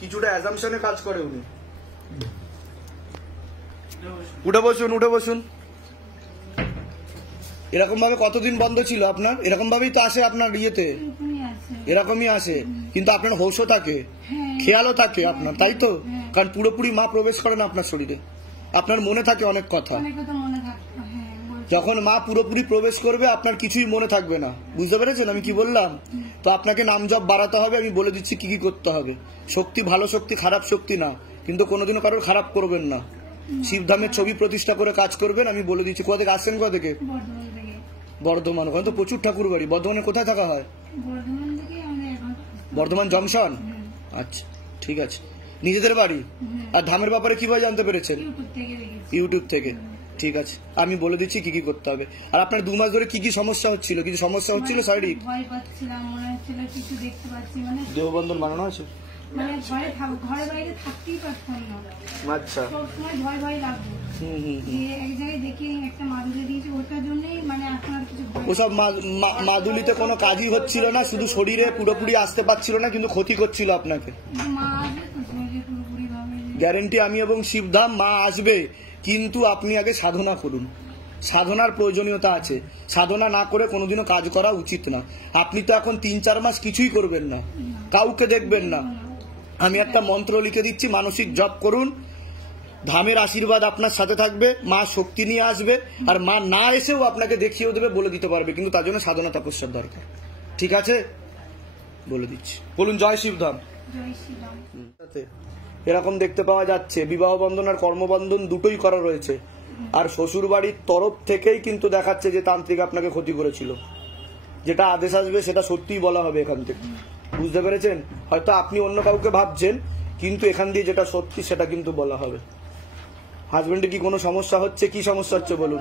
কিছুটা অ্যাজাম্পশনে কাজ করে উনি। উঠে বসুন, উঠে বসুন। এরকম ভাবে কতদিন বন্ধ ছিল আপনার? এরকম ভাবেই তো আসে আপনার ইয়েতে, এরকমই আসে, কিন্তু আপনার হোশও থাকে, খেয়ালও থাকে আপনার, তাই তো? কারণ পুরোপুরি মা প্রবেশ করে না আপনার শরীরে, আপনার মনে থাকে অনেক কথা। যখন মা পুরোপুরি প্রবেশ করবে আপনার কিছুই মনে থাকবে না, বুঝতে পেরেছেন আমি কি বললাম? তো আপনাকে নাম জপ বাড়াতে হবে, আমি বলে দিচ্ছি কি কি করতে হবে। শক্তি ভালো শক্তি, খারাপ শক্তি না, কিন্তু কোনোদিনও কারোর খারাপ করবেন না। শিবধামের ছবি প্রতিষ্ঠা করে কাজ করবেন, আমি বলে দিচ্ছি। কোথা থেকে আসছেন? কোথা থেকে? বর্ধমান। ওখানে তো প্রচুর ঠাকুর বাড়ি। বর্ধমানে কোথায় থাকা হয়? বর্ধমান জংশন। আচ্ছা, ঠিক আছে। নিজেদের বাড়ি? আর ধামের ব্যাপারে কিভাবে জানতে পেরেছেন? ইউটিউব থেকে। ঠিক আছে, আমি বলে দিচ্ছি কি কি করতে হবে। আর আপনার 2 মাস ধরে কি কি সমস্যা হচ্ছিল? কিছু সমস্যা হচ্ছিল শারীরিক? ভয় পাচ্ছিলাম, মনে হচ্ছিল কিছু দেখতে পাচ্ছি, মানে দেহবন্ধন বানানো আছে, মানে ঘরে বাইরে থাকতেই পারতাম না। আচ্ছা, সবসময় ভয় ভয় লাগতো। এক জায়গায় দেখি একটা মাদুলি দিয়েছে, ওটার জন্যই মানে এখন আর কিছু ভয়। ওসব মাদুলিতে কোনো কাজই হচ্ছিল না, শুধু শরীরে পুরোপুরি আসতে পারছিল না, কিন্তু ক্ষতি করছিল আপনাকে। মা আসবে তো পুরোপুরি ভাবে গ্যারেন্টি আমি এবং শিবধাম, মা আসবে, কিন্তু আপনি আগে সাধনা করুন। সাধনার প্রয়োজনীয়তা আছে, সাধনা না করে কোনোদিনও কাজ করা উচিত না। আপনি তো এখন 3-4 মাস কিছুই করবেন না, কাউকে দেখবেন না। আমি একটা মন্ত্র লিখে দিচ্ছি, মানসিক জপ করুন। ধামের আশীর্বাদ আপনার সাথে থাকবে, মা শক্তি নিয়ে আসবে, আর মা না এসেও আপনাকে দেখিয়েও দেবে, বলে দিতে পারবে, কিন্তু তার জন্য সাধনা তপস্যার দরকার। ঠিক আছে, বলে দিচ্ছি। বলুন জয় শিবধাম। জয় শ্রীরাম। এরকম দেখতে পাওয়া যাচ্ছে, বিবাহ বন্ধন আর কর্মবন্ধন দুটোই করা রয়েছে। আর শ্বশুর বাড়ির তরফ থেকেই কিন্তু দেখাচ্ছে যে তান্ত্রিক আপনাকে ক্ষতি করেছিল। যেটা আদেশ আসবে সেটা সত্যিই বলা হবে এখান থেকে, বুঝতে পেরেছেন? হয়তো আপনি অন্য কাউকে ভাবছেন, কিন্তু এখান দিয়ে যেটা সত্যি সেটা কিন্তু বলা হবে। হাজবেন্ডে কি কোনো সমস্যা হচ্ছে? কি সমস্যা হচ্ছে বলুন?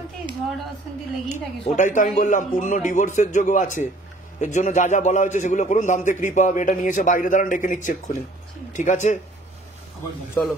ওটাই তো আমি বললাম, পূর্ণ ডিভোর্সের যোগও আছে। এর জন্য যা যা বলা হয়েছে সেগুলো করুন, ধাম থেকে কৃপা হবে। এটা নিয়ে এসে বাইরে দাঁড়ান, ডেকে নিচ্ছে এক্ষুনি। ঠিক আছে, চলো।